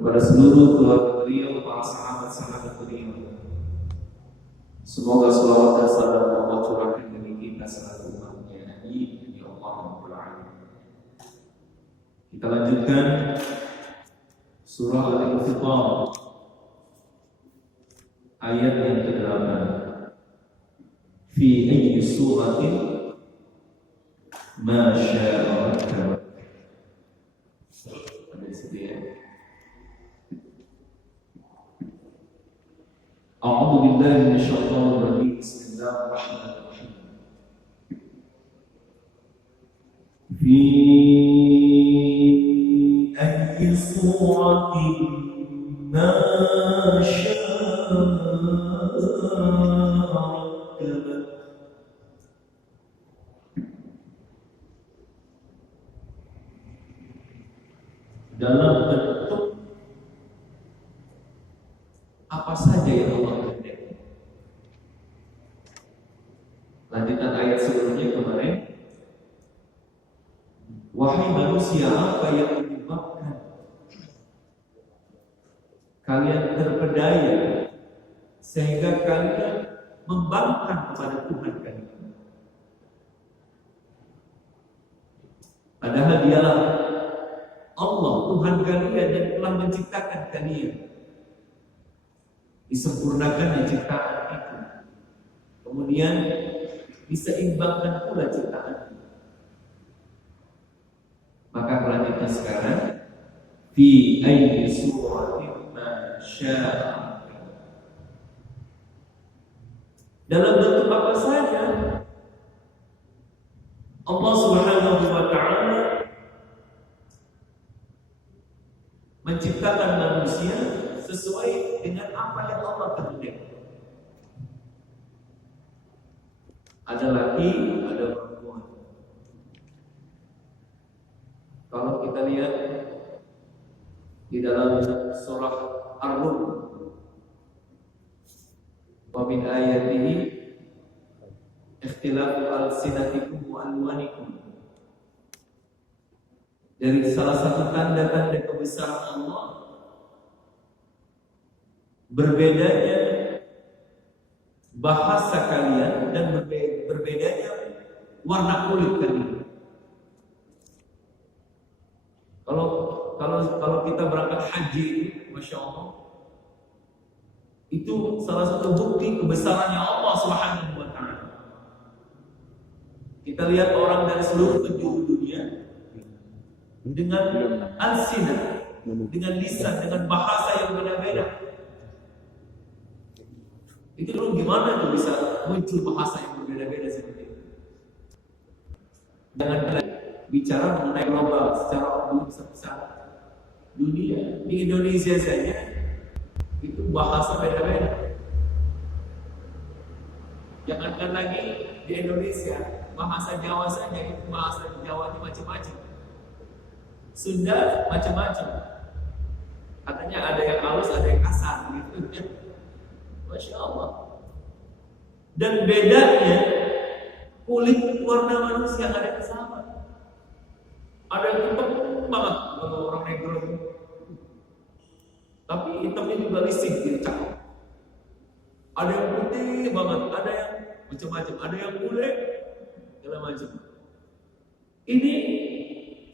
kepada seluruh keluarga beliau, para sahabat-sahabat beliau. Semoga salawat dan salam Allah curahkan bagi kita selaku umatnya. Amin ya Allah Rabbul Alamin. Kita lanjutkan surah Al-Infitar ayat yang ke-8. Fi ayyi suratin ma syaa rabbuk. A'udzu billahi minasyaitonir rajim. Bismillahirrahmanirrahim. Fi ayyi suratin ma syaa rabbuk. Dalam bentuk apa saja yang Allah kehendaki. Lanjutan ayat sebelumnya kemarin, wahai manusia, apa yang menyebabkan kalian terpedaya sehingga kalian membangkang kepada Tuhan kalian? Padahal dialah Allah Tuhan kalian yang telah menciptakan kalian, disempurnakan ciptaan itu, kemudian diseimbangkan pula ciptaan. Maka selanjutnya sekarang, fi ayyi suratin ma syaa, dalam bentuk apa saja Allah Subhanahu wa ta'ala menciptakan manusia sesuai dengan apa yang Allah kehendaki. Ada laki, ada perempuan. Kalau kita lihat di dalam surah Ar-Rum, wa min ayatihi ikhtilafu alsinatikum wa alwanikum. Dari salah satu tanda-tanda kebesaran Allah, berbedanya bahasa kalian dan berbedanya warna kulit kalian. Kalau kita berangkat haji, masya Allah, itu salah satu bukti kebesarannya Allah Subhanahu wa ta'ala. Kita lihat orang dari seluruh penjuru dunia dengan alsinah, dengan lisan, dengan bahasa yang berbeda-beda. Itu dulu gimana tuh bisa muncul bahasa yang berbeda-beda seperti itu? Jangan bicara mengenai global secara besar dunia. Di Indonesia saja itu bahasa beda-beda. Jangankan lagi di Indonesia, bahasa Jawa saja itu bahasa Jawa macam-macam. Sunda macam-macam. Katanya ada yang halus, ada yang kasar gitu. Masya Allah. Dan bedanya kulit warna manusia ada yang sama. Ada yang hitam banget kalau orang negro, tapi hitamnya juga lisih, dia cakep. Ada yang putih banget, ada yang macam-macam, ada yang kulit segala macam. Ini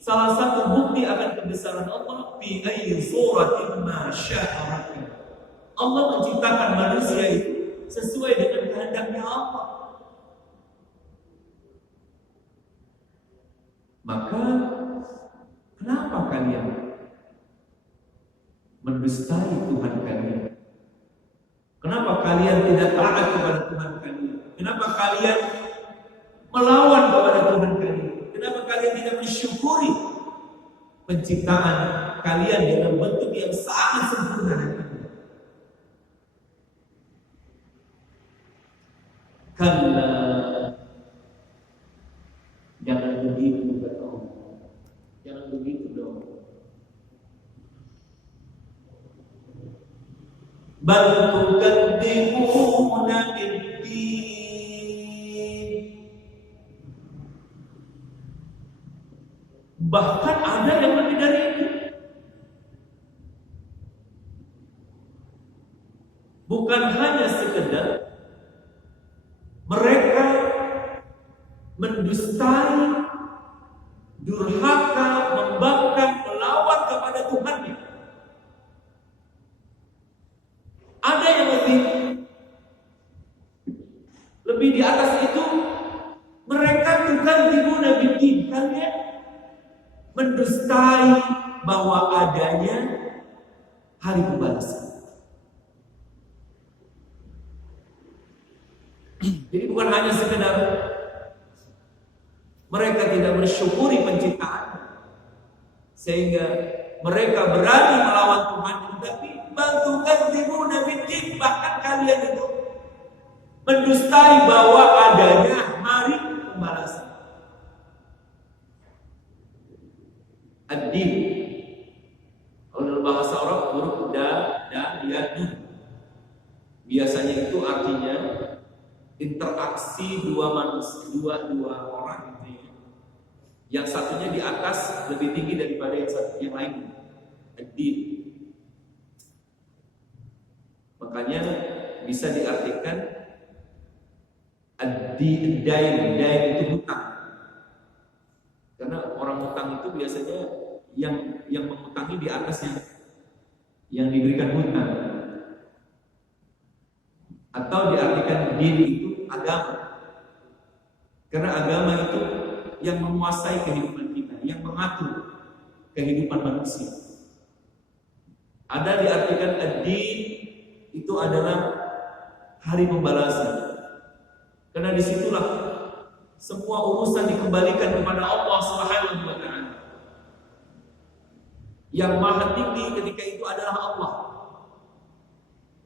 salah satu bukti akan kebesaran Allah. Fi ayyi suratin ma syaa rabbuk. Allah menciptakan manusia itu sesuai dengan kehendaknya Allah. Maka kenapa kalian mendustai Tuhan kalian? Kenapa kalian tidak taat kepada Tuhan kalian? Kenapa kalian melawan kepada Tuhan kalian? Kenapa kalian tidak mensyukuri penciptaan kalian dengan bentuk yang sangat sempurna? Kalla, jangan begitu kata Allah. Jangan begitu dong. Bal tukadzibuna bid-din. Bahkan ada yang lebih dari itu. bukan hanya sekedar mereka mendustai, durhaka, membangkang, melawan kepada Tuhannya. Ada yang lebih di atas itu, mereka tukadzibuna biddin, kalian mendustai bahwa adanya hari pembalasan. Jadi bukan hanya sekedar mereka tidak mensyukuri penciptaan sehingga mereka berani melawan Tuhan, tetapi tukadzibuna biddin, bahkan kalian itu mendustai bahwa adanya hari pembalasan. Ad-din, kalau dalam bahasa Arab huruf da dan ya nun, biasanya itu artinya interaksi dua manusia, dua orang gitu ya. Yang satunya di atas lebih tinggi daripada yang lain. Ad-din. Makanya bisa diartikan ad-din, dain itu hutang. Karena orang hutang itu biasanya yang mengutangi di atas yang diberikan hutang. Atau diartikan din itu agama. Karena agama itu yang menguasai kehidupan kita, yang mengatur kehidupan manusia. Ada diartikan ad-din itu adalah hari pembalasan. Karena disitulah semua urusan dikembalikan kepada Allah Subhanahu wa Ta'ala. Yang maha tinggi ketika itu adalah Allah.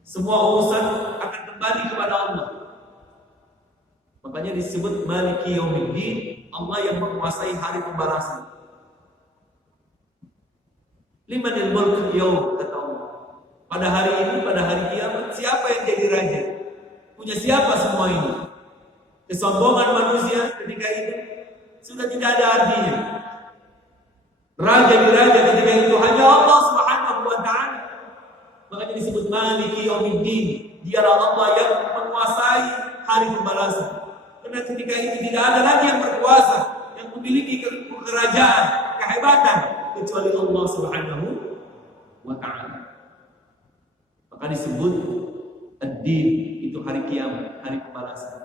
Semua urusan akan kembali kepada Allah. Makanya disebut Maliki Yaumiddin, Allah yang menguasai hari pembalasan. Limanil mulk yaum, kata Allah. Pada hari ini, pada hari kiamat, siapa yang jadi raja? Punya siapa semua ini? Kesombongan manusia ketika itu sudah tidak ada artinya. Raja di raja ketika itu hanya Allah Subhanahu wa Ta'ala. Makanya disebut Maliki Yaumiddin, dialah Allah yang menguasai hari pembalasan. Karena ketika itu tidak ada lagi yang berkuasa, yang memiliki kerajaan, kehebatan kecuali Allah Subhanahu wa Ta'ala. Maka disebut ad-din, itu hari kiamat, hari pembalasan.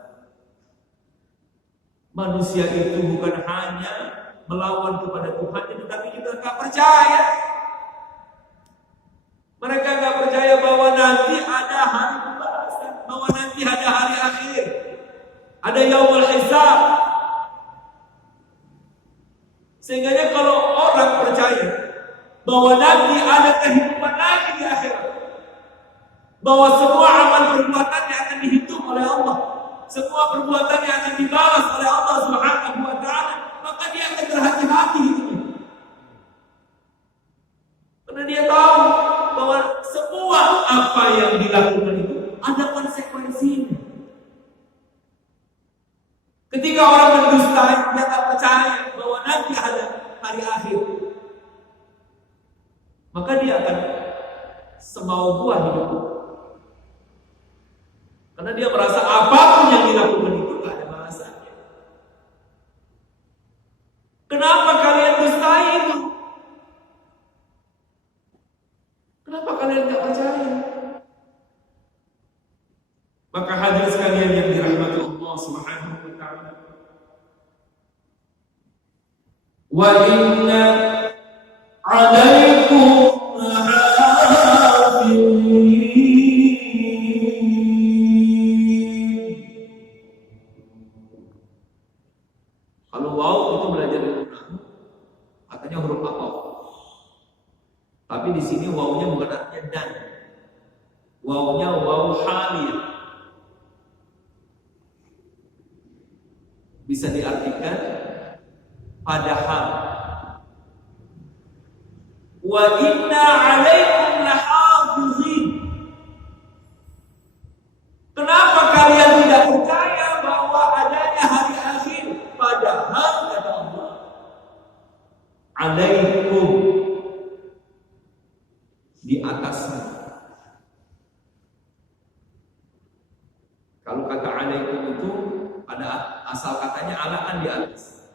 Manusia itu bukan hanya melawan kepada Tuhan, tetapi juga gak percaya. Mereka gak percaya bahwa nanti ada hari pembalasan, bahwa nanti ada hari akhir, ada yaumul hisab. Sehingga kalau orang percaya bahwa nanti ada kehidupan lagi di akhirat, bahwa semua amal perbuatannya akan dihitung oleh Allah, semua perbuatan yang akan dibalas oleh Allah Subhanahu wa Ta'ala, maka dia akan berhati-hati hidupnya. Karena dia tahu bahwa semua apa yang dilakukan itu ada konsekuensinya. Ketika orang mendustai, dia tak percaya bahwa nanti ada hari akhir, maka dia akan semau buah hidupnya. Karena dia merasa apapun yang dilakukan itu gak ada balasannya. Kenapa kalian dustai itu? Kenapa kalian gak percaya? Maka hadirin sekalian yang dirahmati Allah Subhanahu wa Ta'ala, wa inna 'alaikum di sini wawunya bukan artinya dan. Wawunya wawu haliyah. Bisa diartikan padahal. Wa inna 'alaikum lahafizin. Kenapa kalian tidak percaya bahwa adanya hari akhir? Padahal kata Allah, 'alaikum, di atasnya. Asal katanya Allah kan di atas.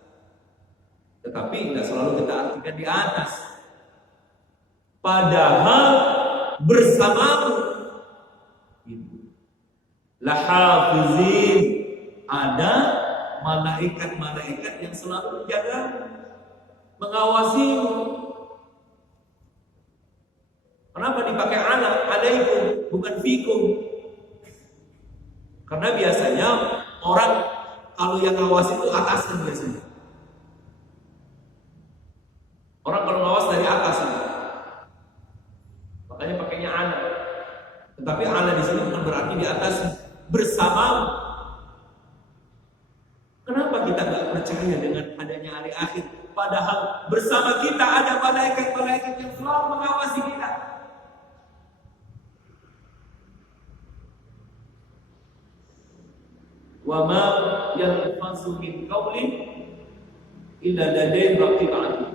Tetapi tidak selalu kita artikan di atas. Padahal bersamamu lahafizin, ada malaikat-malaikat yang selalu menjaga, mengawasimu. Kenapa dipakai ala, alaikum, bukan fikum? Karena biasanya orang kalau yang ngawasi itu atasan biasanya. Orang kalau ngawas dari atasan, makanya pakainya ala. Tetapi ala di sini bukan berarti di atas, bersama. Kenapa kita nggak percaya dengan adanya hari akhir? Padahal bersama kita ada malaikat-malaikat yang selalu mengawasi kita. Wa ma yanfasu min qawlin illa ladayhi raqibun atid.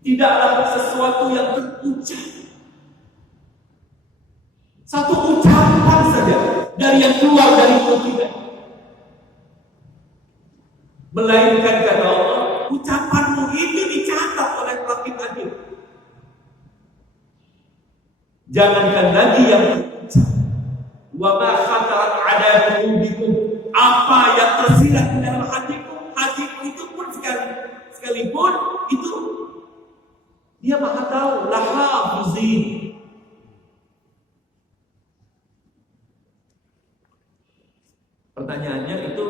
Tidaklah sesuatu yang terucap, satu ucapan saja dari yang keluar dari mulut kita, melainkan kata Allah, ucapanmu itu dicatat oleh Raqib Atid. Jangankan lagi yang terucap, wa ma khatarat ala qulubikum, apa yang tersirat di dalam hatimu itu pun sekalipun itu dia maha tahu. Lahafizin. Pertanyaannya itu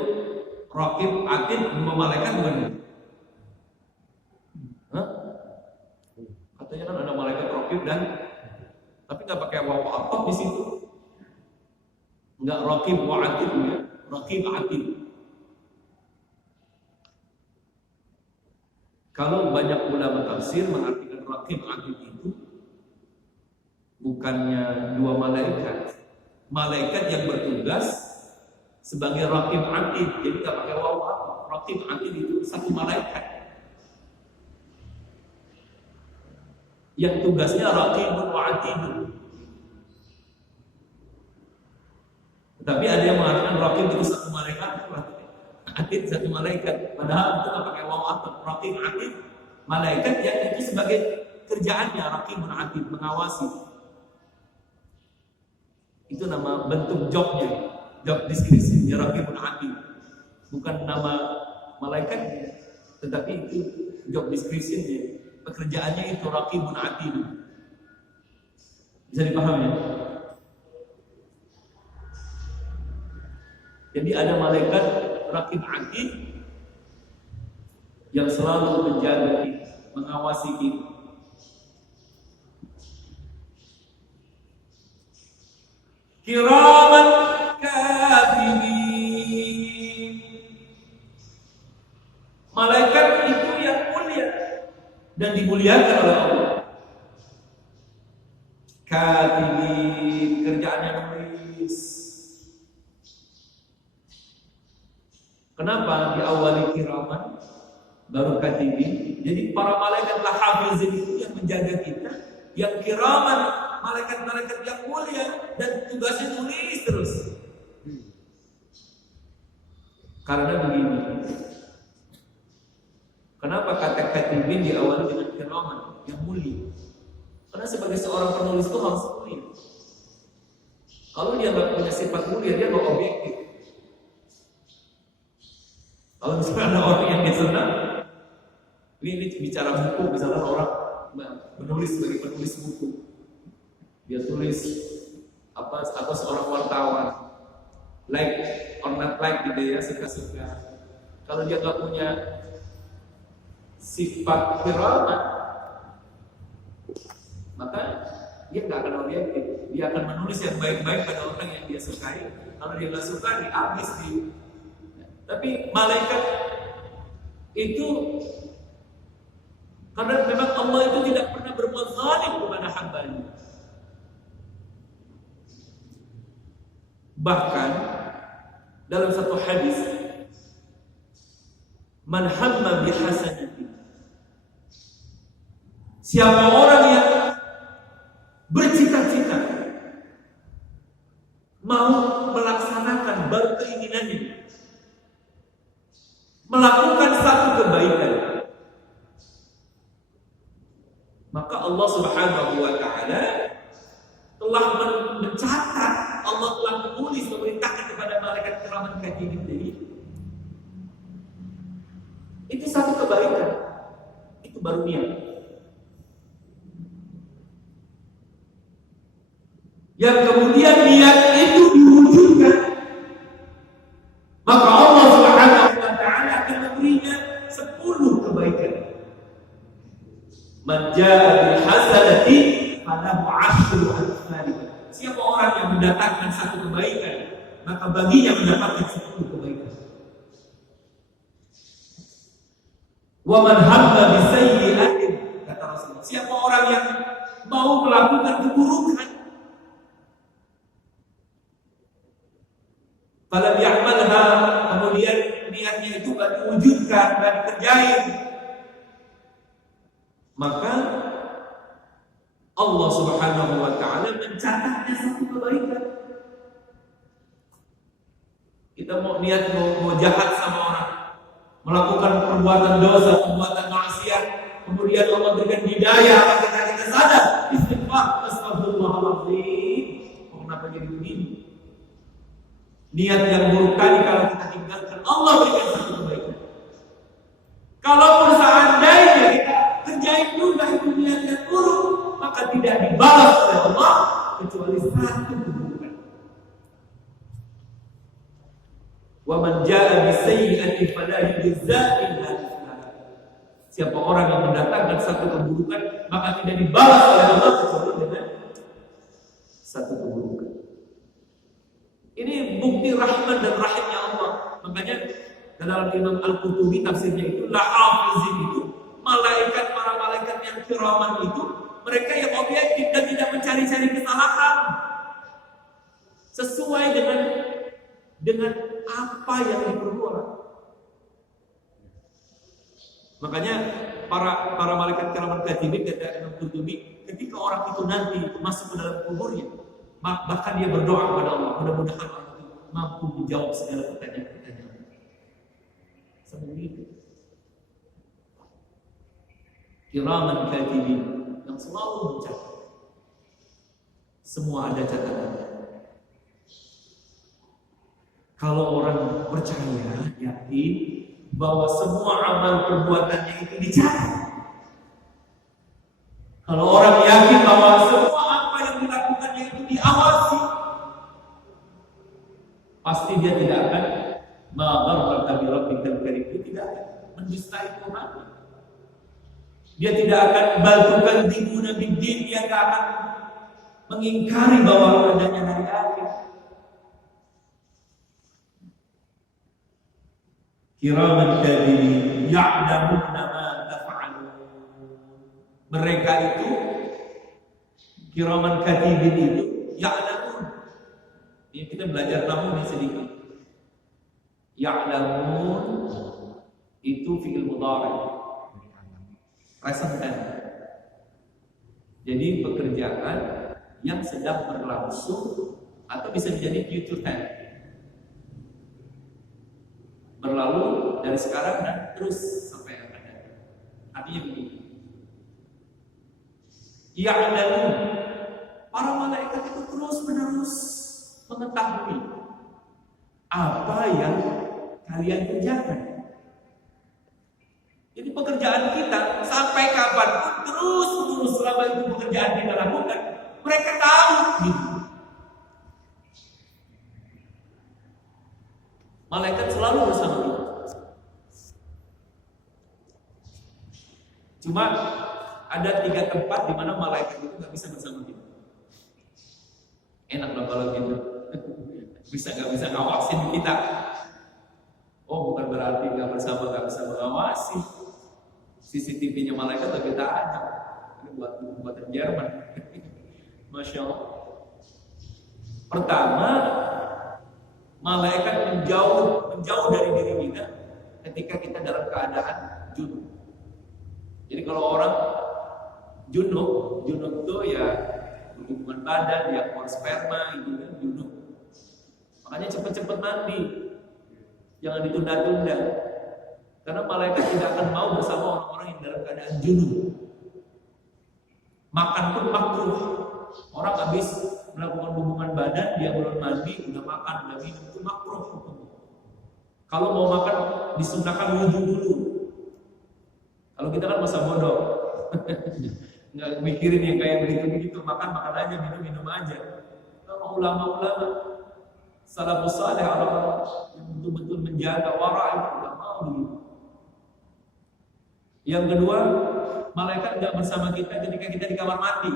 Raqib Atid dua malaikat bukan? Hah? Katanya kan ada malaikat Raqib dan tapi nggak pakai waw apa di situ? Nggak Raqib wa Atid ya, Raqib Atid. Kalau banyak ulama tafsir mengartikan Raqib Atid itu bukannya dua malaikat, malaikat yang bertugas sebagai Raqib Atid, jadi nggak pakai waw apa. Raqib Atid itu satu malaikat yang tugasnya Raqibun wa Atidun. Tapi ada yang mengatakan Raqib itu satu malaikat, Atid satu malaikat. Padahal itu nggak pakai waw atau Raqib Atid, malaikat yang itu sebagai kerjaannya Raqibun Atid, mengawasi. Itu nama bentuk jobnya, job description-nya Raqibun Atid. Bukan nama malaikatnya, tetapi itu job description-nya. Pekerjaannya itu Raqibun Atid. Bisa dipahami ya? Jadi ada malaikat Raqib Atid yang selalu menjaga kita, mengawasi kita. Kiraman katibin. Malaikat itu yang mulia dan dimuliakan oleh Allah. Katibin, kerjaannya menulis. Kenapa diawali kiraman baru katibin? Jadi para malaikat lahafizin itu yang menjaga kita, yang kiraman, malaikat-malaikat yang mulia dan tugasnya tulis terus. Karena begini, kenapa kata katibin diawali dengan kiraman yang mulia? Karena sebagai seorang penulis itu harus mulia. Kalau dia nggak punya sifat mulia, dia nggak objektif. Kalau misalnya ada orang yang dia senang, ini bicara buku, misalnya orang menulis sebagai penulis buku, dia tulis apa atau seorang wartawan, like or not like gitu ya, suka-suka. Kalau dia nggak punya sifat kiraman, maka dia nggak akan objektif. Dia akan menulis yang baik-baik pada orang yang dia sukai. Kalau dia nggak suka, dihabis di. Tapi malaikat itu karena memang Allah itu tidak pernah berbuat zalim kepada hamba-Nya. Bahkan dalam satu hadis, man hamma bi hasanati, siapa orang yang bercita-cita mau keinginannya melakukan satu kebaikan, maka Allah Subhanahu wa taala telah mencatat, Allah telah menulis, memerintahkan kepada malaikat kiraman katibin tadi. Itu satu kebaikan. Itu baru niat. Yang kemudian niat itu diwujudkan, maka Allah Subhanahu wa taala akan memberinya 10 kebaikan. Man jaa bil hasanati falahu 'asyru amsalha. Siapa orang yang mendatangkan satu kebaikan, maka baginya mendapatkan 10 kebaikan. Wa man hamma bi sayyi'atin, kata Rasulullah, siapa orang yang mau melakukan keburukan, falam ya'malha, kemudian niatnya itu gak diwujudkan, gak dikerjain, maka Allah Subhanahu wa taala mencatatnya satu kebaikan. Kita mau niat mau jahat sama orang, melakukan perbuatan dosa, perbuatan maksiat, kemudian Allah berikan hidayah, maka kita sadar, istighfar, astagfirullahaladzim, kenapa jadi begini? Niat yang buruk tadi kalau kita tinggalkan, Allah berikan satu kebaikan. Kalaupun seandainya kita kerjain juga itu niat yang buruk, maka tidak dibalas oleh Allah kecuali satu keburukan. Wa man jaa bi sayyi'atin fala yujza illa mithlaha. Siapa orang yang mendatangkan satu keburukan, maka tidak dibalas oleh Allah kecuali dengan satu keburukan. Ini bukti rahmat dan rahimnya Allah. Makanya dalam Imam Al-Qurtubi tafsirnya itu, la hafizin itu malaikat, para malaikat yang kiraman itu, mereka yang objektif dan tidak mencari-cari kesalahan, sesuai dengan apa yang diperbuat. Makanya para malaikat kiraman katibin, kata Imam Qurtubi, ketika orang itu nanti masuk ke dalam kuburnya, bahkan dia berdoa kepada Allah, mudah-mudahan orang itu mampu menjawab segala pertanyaan-pertanyaan. Seperti itu. Kiraman katibin yang selalu mencatat. Semua ada catatannya. Kalau orang percaya, yakin bahwa semua amal perbuatannya itu dicatat. Kalau orang yakin bahwa semua apa yang dilakukannya itu diawasi, pasti dia tidak akan magharraka bi rabbikal karim, dia tidak akan mendustai Tuhan. Dia tidak akan baltukan dimuna bidin, dia tidak akan mengingkari bahwa adanya hari akhir. Kiraman katibin ya'lamuna ma taf'alun. Mereka itu kiraman katibin itu ya'lamun. Ini kita belajar namun sedikit. Ya'lamun itu fi'il mudhari', present tense. Jadi pekerjaan yang sedang berlangsung atau bisa menjadi future tense, berlalu dari sekarang dan terus sampai yang akan datang. Artinya begini. Ya'lamun, para malaikat itu terus-menerus mengetahui apa yang kalian kerjakan. Jadi pekerjaan kita sampai kapanpun terus-menerus, selama itu pekerjaan kita lakukan, mereka tahu gitu. Malaikat selalu bersama kita. Cuma ada 3 tempat di mana malaikat itu nggak bisa bersama kita. Enak dong kalau gitu. Nggak bisa ngawasin kita. Oh, bukan berarti nggak bisa mengawasi. CCTV-nya malaikat tapi kita ada. Ini buatan Jerman. Masya Allah. Pertama, malaikat menjauh dari diri kita ketika kita dalam keadaan junub. Jadi kalau orang junub itu ya hubungan badan, ya keluar sperma, gitu kan, junub. Makanya cepet-cepet mandi. Jangan ditunda-tunda. Karena malaikat tidak akan mau bersama orang-orang yang dalam keadaan junub. Makan pun makruh. Orang habis melakukan hubungan badan, dia belum mandi, udah makan, udah minum, itu makruh. Kalau mau makan disunahkan wudhu dulu. Kalau kita kan masa bodoh, nggak mikirin yang kayak begitu-begitu, makan aja, minum aja. Kalau ulama-ulama salafus saleh, orang-orang yang betul-betul menjaga wara itu nggak mau begitu. Yang kedua, malaikat nggak bersama kita ketika kita di kamar mandi.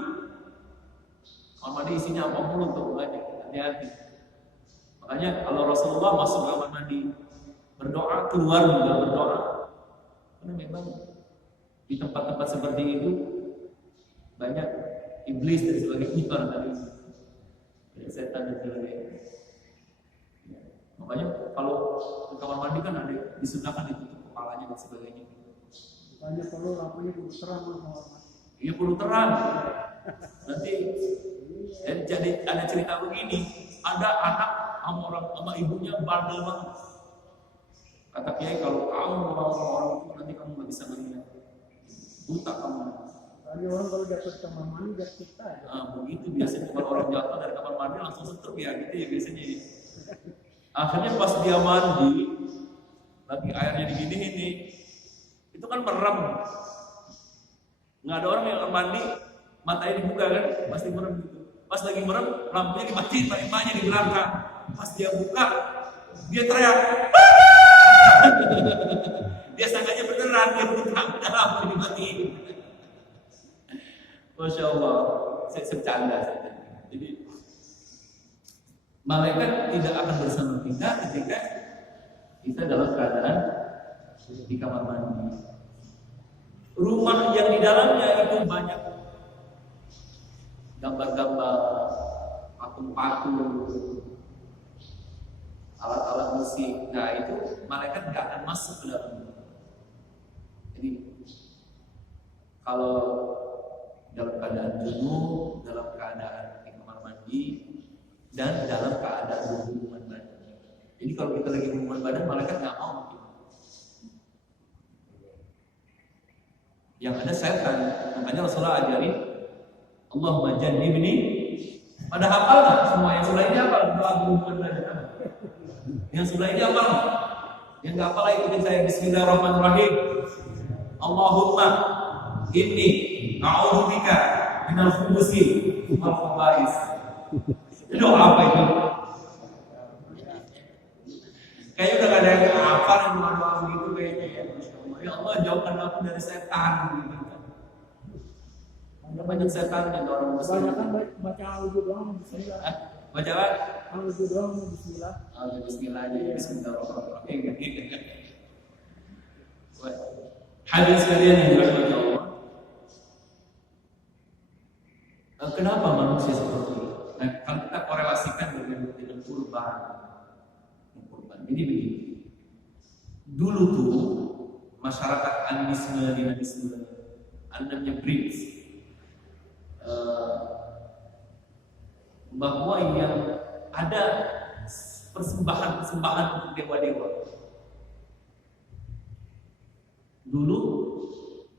Kamar mandi isinya apa mulu tuh, banyak, hati-hati. Makanya kalau Rasulullah masuk kamar mandi berdoa, keluar juga berdoa. Karena memang di tempat-tempat seperti itu banyak iblis dan sebagainya, dari setan dan sebagainya. Makanya kalau di kamar mandi kan ada disunahkan ditutup kepalanya dan sebagainya. Makanya kalau lampunya perlu terang, iya perlu terang. Nanti jadi ada cerita begini, ada anak sama ibunya bandel banget. Kata kiai, kalau kamu mau orang itu nanti kamu nggak bisa melihat, buta kamu. Tadi orang kalau jatuh di kamar mandi udah kita. Begitu biasanya kalau orang jatuh dari kamar mandi langsung setruk ya gitu ya biasanya. Akhirnya pas dia mandi, lagi airnya diginiin nih, itu kan merem. Nggak ada orang yang mandi matanya dibuka kan, pasti merem gitu. Pas lagi merem, lampunya dimatiin, emaknya di belakang. Pas dia buka, dia teriak. Dia sangkanya beneran, dia buka lampu dimatiin. Masya Allah, saya bercanda. Jadi malaikat tidak akan bersama kita ketika kita dalam keadaan di kamar mandi. Rumah yang di dalamnya itu banyak gambar-gambar, patung-patung, alat-alat musik. Nah itu malaikat nggak akan masuk ke dalam. Jadi kalau dalam keadaan junub, dalam keadaan di kamar mandi, dan dalam keadaan hubungan badan. Jadi kalau kita lagi hubungan badan, malaikat nggak mau mungkin. Yang ada setan. Makanya Rasulullah ajarin, Allahumma jannibni. Pada hafal nggak semua? Yang selainnya hafal doa hubungan badan. Yang selainnya hafal. Yang nggak hafal ikutin saya. Bismillahirrahmanirrahim. Allahumma inni a'udzubika minal khubuthi wal khaba'is. Doa apa itu? Kayaknya udah gak ada yang hafal yang doa-doa begitu kayaknya ya. Ya Allah, jauhkan aku dari setan gitu. Banyak setan yang orang muslim. Kebanyakan baca auzu doang bismillah. Baca apa? Auzu doang bismillah. Auzu bismillah aja, bismillahirrahmanirrahim. Hadis sekalian yang dirahmati Allah. Kenapa manusia seperti itu? Nah, kalau kita korelasikan dengan kurban. Jadi begini. Dulu tuh masyarakat animisme, dinamisme, namanya Brits, bahwa yang ada persembahan untuk dewa-dewa. Dulu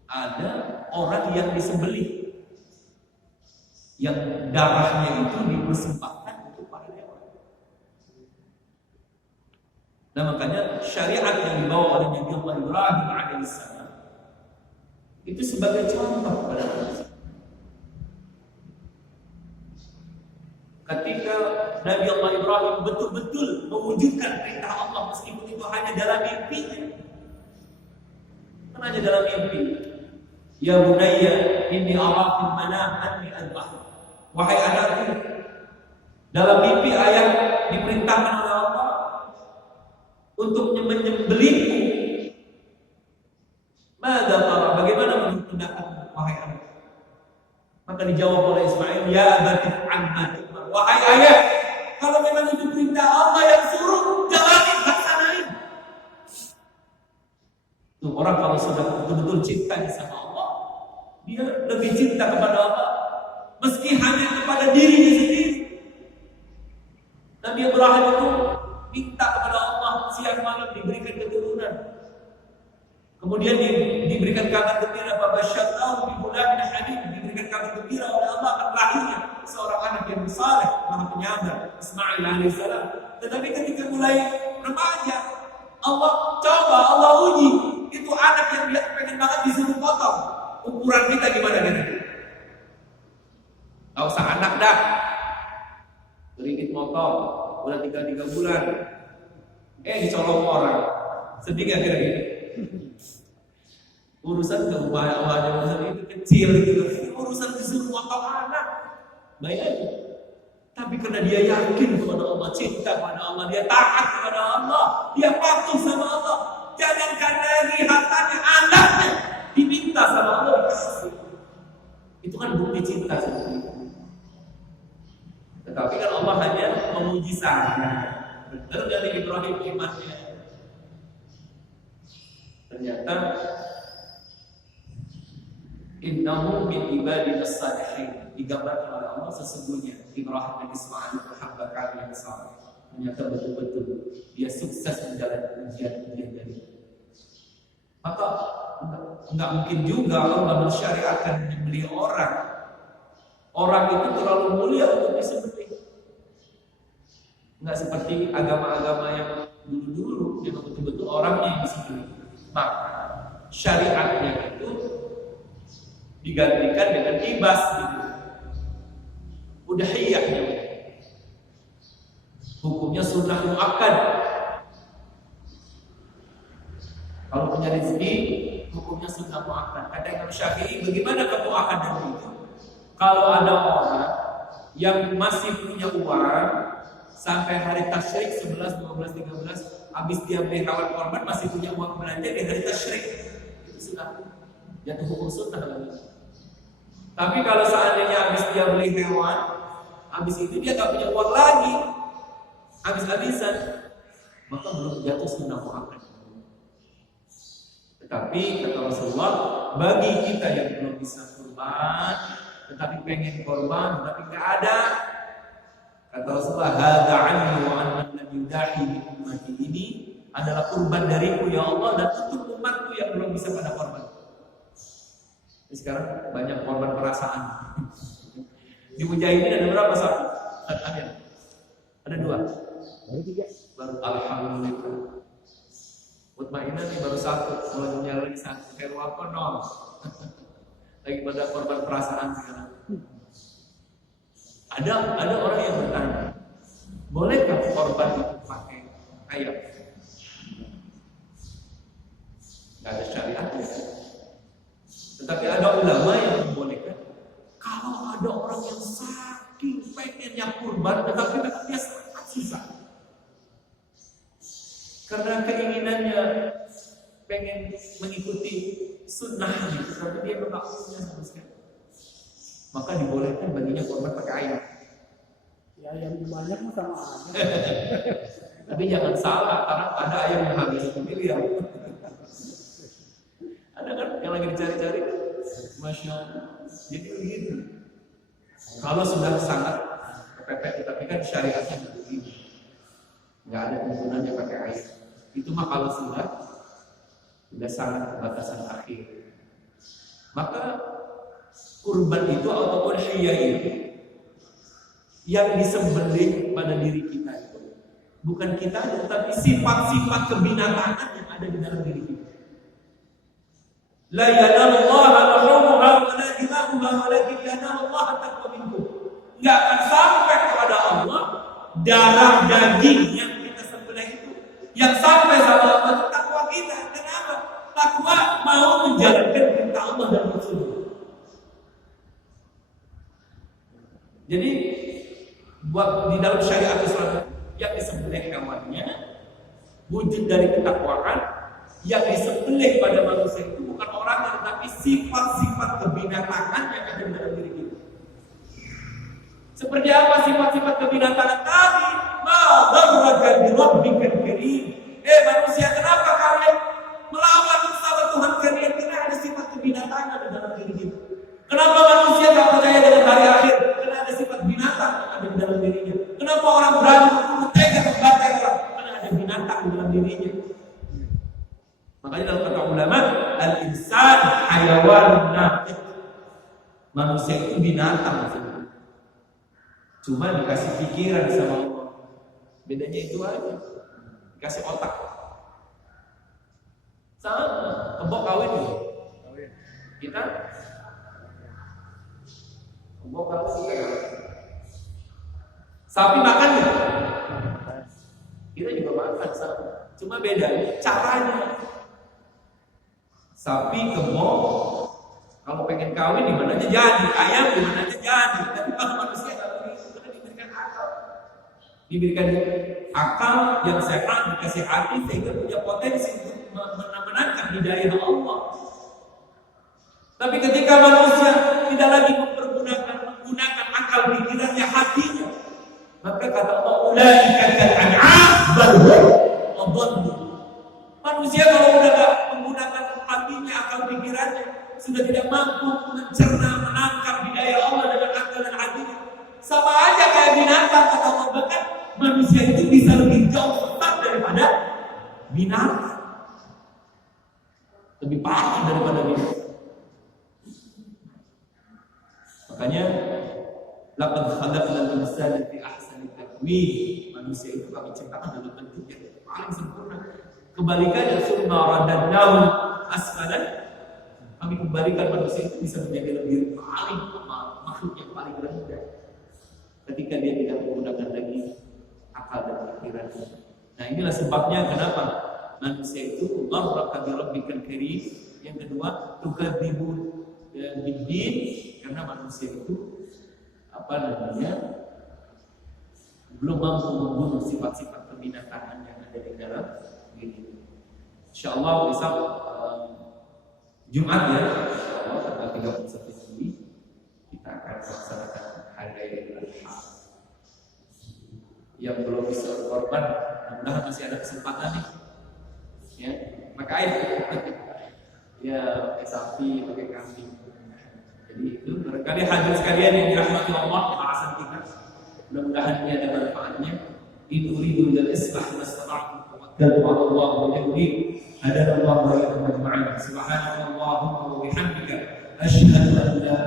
ada orang yang disembelih, yang darahnya itu dipersembahkan untuk para dewa. Nah makanya syariat yang dibawa oleh Nabi Allah Ibrahim alaihissalam itu sebagai contoh pada manusia. Ketika Nabi Allah Ibrahim betul-betul mewujudkan perintah Allah meskipun itu hanya dalam mimpinya, kan hanya dalam mimpi. Ya bunayya inni ara fil manam anni adbah. Wahai anakku, dalam mimpi ayah diperintahkan oleh Allah untuk menyembelihku. Mada tara, bagaimana menurut pendapat wahai anak? Maka dijawab oleh Ismail, ya abati fa'al. Wahai ayah, kalau memang itu perintah Allah yang suruh, jalanin, laksanain. Tuh orang kalau sudah betul-betul cinta sama Allah, dia lebih cinta kepada Allah meski hanya kepada dirinya sendiri. Nabi Ibrahim itu minta kepada Allah siang malam diberikan keturunan. Kemudian diberikan kabar gembira fabasyarnahu bigulamin halim, diberikan kabar gembira oleh Allah akan lahirnya seorang anak yang saleh, maha penyayang, Ismail alaihissalam. Tetapi ketika mulai remaja, Allah uji itu anak yang dia pengen banget disuruh potong. Ukuran kita gimana kan? Gak usah anak dah, sedikit motong, udah 3 bulan, dicolong orang, sedih gak kira-kira? Urusan keuangan urusan itu kecil gitu, urusan disuruh motong anak, bayangin. Tapi karena dia yakin kepada Allah, cinta kepada Allah, dia taat kepada Allah, dia patuh sama Allah. Jangankan lagi hartanya, anaknya diminta sama Allah dikasih. Itu kan bukti cinta seperti itu. Tetapi kan Allah hanya menguji saya. Benar dari Ibrahim imannya. Ternyata innahu min ibadina shalihin, digambarkan oleh Allah sesungguhnya Ibrahim dan Ismail hamba kami yang saleh. Ternyata betul-betul dia sukses menjalani ujian-ujian dari. Maka enggak mungkin juga Allah mensyariatkan menyembelih orang. Orang itu terlalu mulia untuk disembelih. Enggak seperti agama-agama yang dulu-dulu yang betul-betul orangnya yang disembelih. Maka syariatnya itu digantikan dengan ibas gitu. Udhiyah namanya. Hukumnya sunnah muakkad. Kalau punya rezeki, hukumnya sunnah muakkad. Kata Imam Syafi'i, bagaimana kemuakkadan itu? Kalau ada orang yang masih punya uang sampai hari tasyrik 11, 12, 13, habis dia beli hewan korban masih punya uang belanja di hari tasyrik, itu sudah jatuh hukum sunnah lagi. Tapi kalau seandainya habis dia beli hewan, habis itu dia nggak punya uang lagi, habis-habisan, maka belum jatuh sunnah muakkad. Tetapi kata Rasulullah, bagi kita yang belum bisa kurban, tetapi pengen korban, tetapi nggak ada, kata Rasulullah, hadza anni wa an lam yudahi bi ummati, ini adalah kurban dariku ya Allah dan untuk umatku yang belum bisa pada korban. Sekarang banyak korban perasaan. Di Mujahidin ada berapa sapi? Ada 2. Baru 3. Baru alhamdulillah. Mutmainah nih baru 1. Kalau dunia lagi 1. Kayak apa 0. Lagi pada korban perasaan sekarang. Ada orang yang bertanya, bolehkah korban itu pakai ayam? Gak ada syariatnya. Tetapi ada ulama yang membolehkan. Kalau ada orang yang saking pengennya kurban, tetapi dia sangat susah. Karena keinginannya pengen mengikuti sunnah, tapi dia nggak punya sama sekali. Maka dibolehkan baginya korban pakai ayam. Ya ayam banyak mah sama aja. Tapi jangan salah, karena ada ayam yang habis 1 miliar. Ada kan yang lagi dicari-cari, Masya Allah. Jadi begitu. Kalau sudah sangat kepepet, tapi kan syariatnya begini, nggak ada penggunaannya pakai air. Itu mah kalau sudah sangat batasan akhir. Maka kurban itu atau udhiyah itu yang disembelih pada diri kita itu bukan kita, tetapi sifat-sifat kebinatangan yang ada di dalam diri kita. La yanallaha luhumuha wa la dimahuha walakin yanallaha taqwa minkum. Enggak akan sampai kepada Allah darah daging yang kita sembelih itu. Yang sampai sama Allah itu takwa kita. Kenapa? Takwa mau menjalankan perintah Allah dan Rasul. Jadi buat di dalam syariat Islam yang disembelih hewannya wujud dari ketakwaan, yang disembelih pada manusia itu bukan orang, tetapi sifat-sifat kebinatangan yang ada di dalam diri kita. Seperti apa sifat-sifat kebinatangan tadi? Ma dharraka bi rabbikal karim. Manusia, kenapa kalian melawan sama Tuhan kalian? Karena ada sifat kebinatangan di dalam diri kita. Kenapa manusia tak percaya dengan hari akhir? Karena ada sifat binatang yang ada di dalam dirinya. Kenapa orang berani untuk tega membantai orang? Karena ada binatang di dalam diri. hayawanun natiq. Manusia itu binatang sebenarnya. Cuma dikasih pikiran sama Allah. Bedanya itu aja. Dikasih otak. Sama, kebo kawin gitu. Kita kebo kawin kita. Sapi makan gitu. Kita juga makan sama. Cuma beda caranya. Sapi kebo kalau pengen kawin di mana aja jadi, ayam di mana aja jadi. Tapi kalau manusia nggak begitu, karena diberikan akal. Diberikan akal yang sehat, dikasih hati sehingga punya potensi untuk menangkan hidayah Allah. Tapi ketika manusia tidak lagi menggunakan akal pikirannya, hatinya, maka kata Allah, ulaika kal an'am bal hum adallu. Manusia kalau udah gak menggunakan hatinya, akal pikirannya, sudah tidak mampu mencerna, menangkap hidayah Allah dengan akal dan hatinya, sama aja kayak binatang. Kata Allah, bahkan manusia itu bisa lebih jauh sesat daripada binatang, lebih parah daripada binatang. Makanya laqad khalaqnal insana fi ahsani taqwim. Manusia itu kami ciptakan dalam bentuk yang paling sempurna. Kebalikannya summa radadnahu asfalan. Kami kembalikan manusia itu bisa menjadi lebih paling makhluk yang paling rendah ketika dia tidak menggunakan lagi akal dan pikiran. Nah, inilah sebabnya kenapa manusia itu gharraka bi rabbikal karim. Yang kedua, tukadzibun bid-din, karena manusia itu belum mampu membunuh sifat-sifat kebinatangan yang ada di dalam diri. Insyaallah besok Jumat ya, insyaallah tanggal 31 Juli kita akan melaksanakan hari raya Idul Adha. Yang belum bisa korban, mudah-mudahan masih ada kesempatan nih. Ya, makain ya pakai sapi, pakai kambing. Jadi itu barangkali hadir sekalian yang dirahmati Allah, bahasan kita. Mudah-mudahan ini ada manfaatnya. In uridu illa al-islah mastata'tu wa tawakkaltu 'ala Allah wa bihi hadana Allah wa iyyakum ajma'in. Subhanakallahumma wa bihamdika asyhadu an la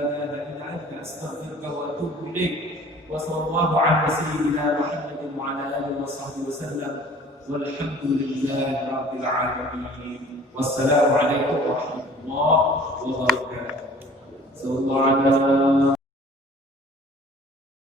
ilaha illa anta astaghfiruka wa atubu ilaik. Wa sallallahu ala sayyidina Muhammadin wa ala alihi wa sahbihi wa sallam. Walhamdulillahi rabbil alamin. Wassalamu alaikum warahmatullahi wabarakatuh. Sallallahu alaihi